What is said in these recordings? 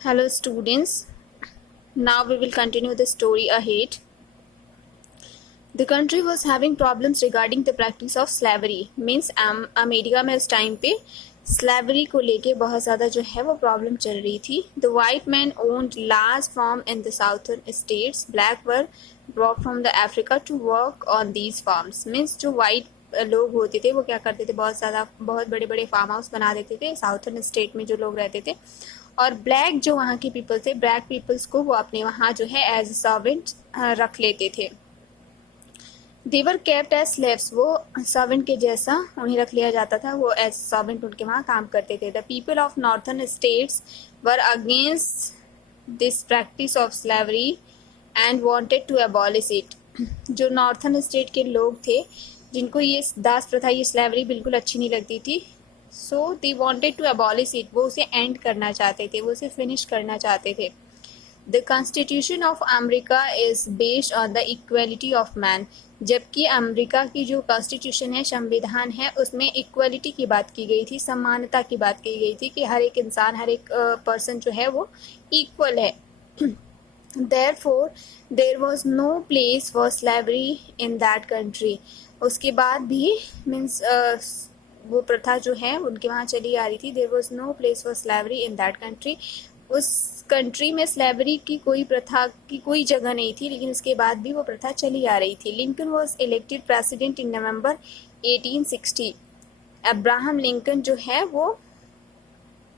Hello students, now we will continue the story ahead. The country was having problems regarding the practice of slavery. Means America में उस time पे slavery को लेके बहुत ज़्यादा जो है वो प्रॉब्लम चल रही थी. The white men owned large farm in the southern states. Black were brought from the Africa to work on these farms. Means जो white लोग होते थे वो क्या करते थे, बहुत बड़े बड़े फार्म हाउस बना देते थे साउथर्न स्टेट में जो लोग रहते थे, और ब्लैक जो वहाँ के पीपल थे, ब्लैक पीपल्स को वो अपने वहाँ जो है एज सर्वेंट रख लेते थे. देवर केप्ट एज स्लेव्स, वो सर्वेंट के जैसा उन्हें रख लिया जाता था, वो एज सर्वेंट उनके वहाँ काम करते थे. The people of northern states were against this practice of slavery and wanted to abolish it. जो नॉर्थर्न स्टेट के लोग थे जिनको ये दास प्रथा, ये स्लेवरी बिल्कुल अच्छी नहीं लगती थी, so they wanted to abolish it, वो उसे एंड करना चाहते थे, वो उसे फिनिश करना चाहते थे. The constitution of America is based on the equality of man. जबकि अमेरिका की जो कॉन्स्टिट्यूशन है, संविधान है, उसमें इक्वलिटी की बात की गई थी, समानता की बात की गई थी कि हर एक इंसान, हर एक पर्सन जो है वो इक्वल है. Therefore, there was no place for slavery in that country. उसके बाद भी मीन्स वो प्रथा जो है उनके वहाँ चली आ रही थी. There was no place for slavery in that country. उस कंट्री में स्लेवरी की कोई प्रथा की कोई जगह नहीं थी, लेकिन उसके बाद भी वो प्रथा चली आ रही थी. Lincoln was elected president in November 1860. Abraham Lincoln जो है वो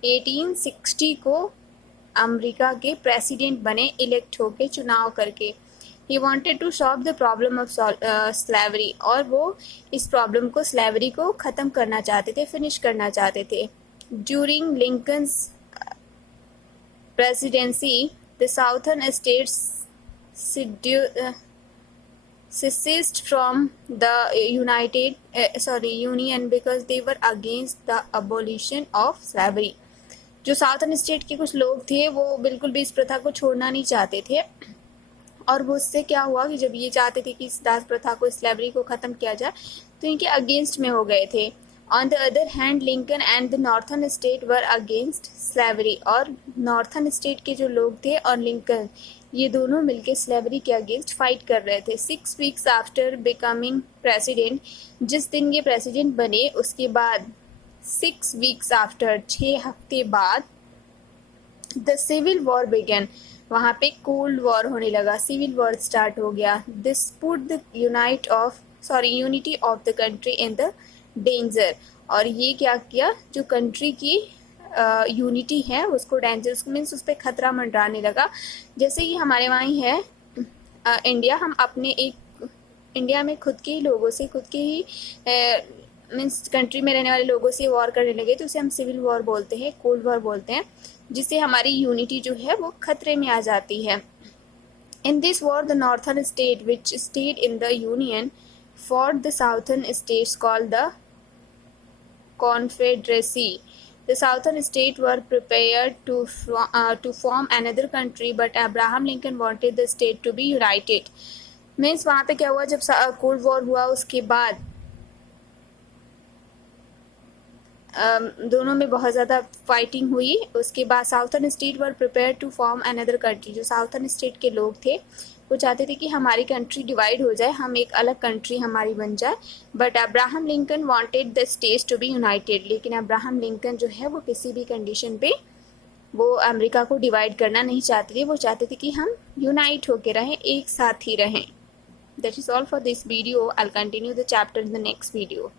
1860 को अमेरिका के प्रेसिडेंट बने, इलेक्ट होके, चुनाव करके. He wanted to solve the problem of slavery, और वो इस प्रॉब्लम को, स्लेवरी को ख़त्म करना चाहते थे, फिनिश करना चाहते थे. During Lincoln's presidency the southern states secessed from the union because they were against the abolition of slavery. जो साउथर्न स्टेट के कुछ लोग थे वो बिल्कुल भी इस प्रथा को छोड़ना नहीं चाहते थे, और वो उससे क्या हुआ कि जब ये चाहते थे कि इस दास प्रथा को, स्लेवरी को ख़त्म किया जाए, तो इनके अगेंस्ट में हो गए थे. On the other hand Lincoln and the northern state were against slavery, और नॉर्थर्न स्टेट के जो लोग थे और लिंकन, ये दोनों मिलके स्लेवरी के अगेंस्ट फाइट कर रहे थे. 6 weeks आफ्टर बिकमिंग प्रेसिडेंट, जिस दिन ये प्रेसिडेंट बने उसके बाद 6 weeks आफ्टर, 6 हफ्ते बाद, द सिविल वॉर बिगन, वहाँ पे कोल्ड वॉर होने लगा, सिविल वॉर स्टार्ट हो गया. This put the unity of the country in the danger, और ये क्या किया, जो कंट्री की यूनिटी है उसको डेंजर, उसको मीन्स उस पर खतरा मंडराने लगा. जैसे कि हमारे वहाँ ही है इंडिया, हम अपने एक इंडिया में खुद के ही लोगों से, खुद के ही मीन्स कंट्री में रहने वाले लोगों से वॉर करने लगे, तो उसे हम सिविल वॉर बोलते हैं, कोल्ड वॉर बोलते हैं, जिससे हमारी यूनिटी जो है वो खतरे में आ जाती है. In this war the northern state which stayed in the union for the southern states called the confederacy. The southern states were prepared to form another country, but Abraham Lincoln wanted the state to be united. Means वहाँ पे क्या हुआ, जब cold war हुआ उसके बाद दोनों में बहुत ज़्यादा फाइटिंग हुई. उसके बाद southern state were prepare to form another country. जो साउथर्न स्टेट के लोग थे वो चाहते थे कि हमारी कंट्री डिवाइड हो जाए, हम एक अलग कंट्री हमारी बन जाए. But Abraham Lincoln wanted the states to be united, लेकिन अब्राहम लिंकन जो है वो किसी भी कंडीशन पे वो अमेरिका को डिवाइड करना नहीं चाहते थे. वो चाहते थे कि हम यूनाइट होके रहें, एक साथ ही रहें. That is all for this video. I will continue the chapter in the next video.